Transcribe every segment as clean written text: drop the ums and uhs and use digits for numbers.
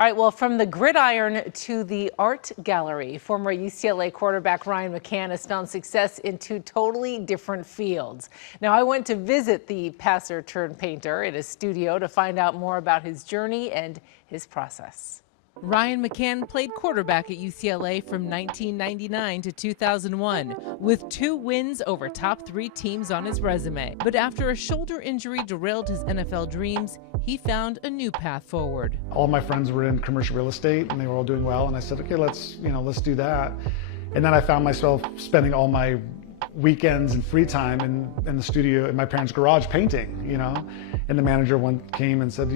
All right, well, from the gridiron to the art gallery, former UCLA quarterback Ryan McCann has found success in two totally different fields. Now, I went to visit the passer-turned-painter in his studio to find out more about his journey and his process. Ryan McCann played quarterback at UCLA from 1999 to 2001, with 2 wins over top 3 teams on his resume. But after a shoulder injury derailed his NFL dreams, he found a new path forward. All my friends were in commercial real estate and they were all doing well, and I said, okay, let's do that. And then I found myself spending all my weekends and free time in the studio in my parents' garage painting, And the manager came and said,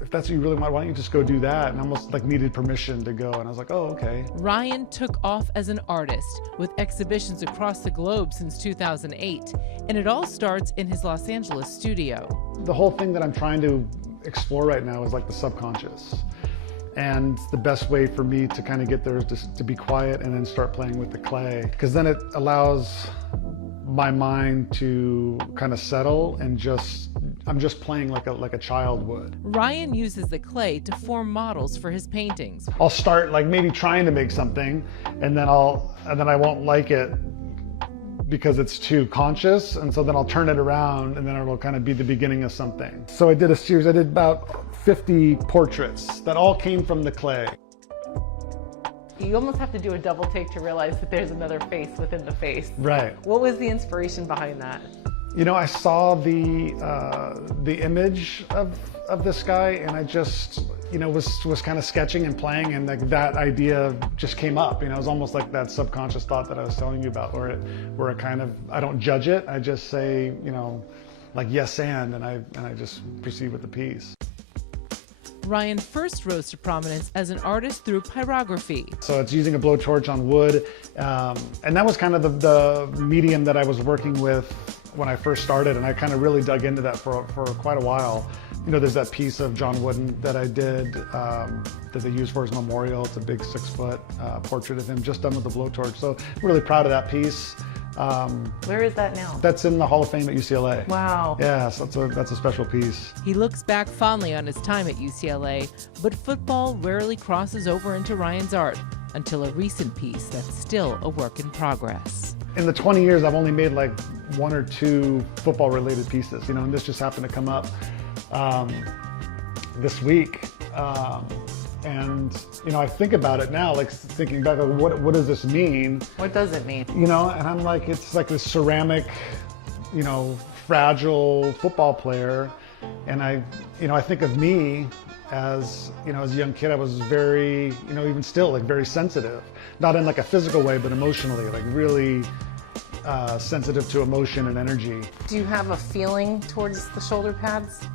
if that's what you really want, why don't you just go do that? And I almost needed permission to go. And I was like, oh, okay. Ryan took off as an artist with exhibitions across the globe since 2008. And it all starts in his Los Angeles studio. The whole thing that I'm trying to explore right now is the subconscious. And the best way for me to kind of get there is to be quiet and then start playing with the clay. Because then it allows my mind to kind of settle and I'm just playing like a child would. Ryan uses the clay to form models for his paintings. I'll start maybe trying to make something, and then I won't like it because it's too conscious, and so then I'll turn it around and then it'll kind of be the beginning of something. So I did a series, I did about 50 portraits that all came from the clay. You almost have to do a double take to realize that there's another face within the face. Right. What was the inspiration behind that? I saw the image of this guy, and I just was kind of sketching and playing, and that idea just came up. It was almost like that subconscious thought that I was telling you about, where it kind of, I don't judge it, I just say yes and I just proceed with the piece. Ryan first rose to prominence as an artist through pyrography. So it's using a blowtorch on wood, and that was kind of the medium that I was working with when I first started, and I kind of really dug into that for quite a while. There's that piece of John Wooden that I did that they used for his memorial. It's a big 6-foot portrait of him just done with the blowtorch. So I'm really proud of that piece. Where is that now? That's in the Hall of Fame at UCLA. Wow. Yeah, so that's a special piece. He looks back fondly on his time at UCLA, but football rarely crosses over into Ryan's art until a recent piece that's still a work in progress. In the 20 years, I've only made 1 or 2 football-related pieces, and this just happened to come up this week. And I think about it now, thinking back, what does this mean? What does it mean? And I'm it's like this ceramic, fragile football player. And I think of me as, as a young kid, I was very, even still, very sensitive. Not in a physical way, but emotionally, really sensitive to emotion and energy. Do you have a feeling towards the shoulder pads?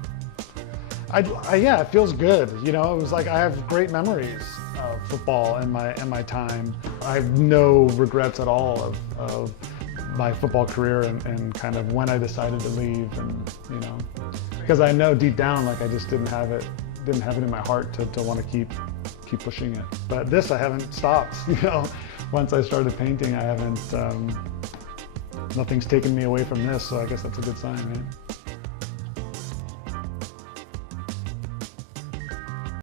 Yeah, it feels good. It was I have great memories of football and my time. I have no regrets at all of my football career and kind of when I decided to leave, and because I know deep down I just didn't have it in my heart to want to keep pushing it. But this I haven't stopped. Once I started painting, I haven't. Nothing's taken me away from this, so I guess that's a good sign, right?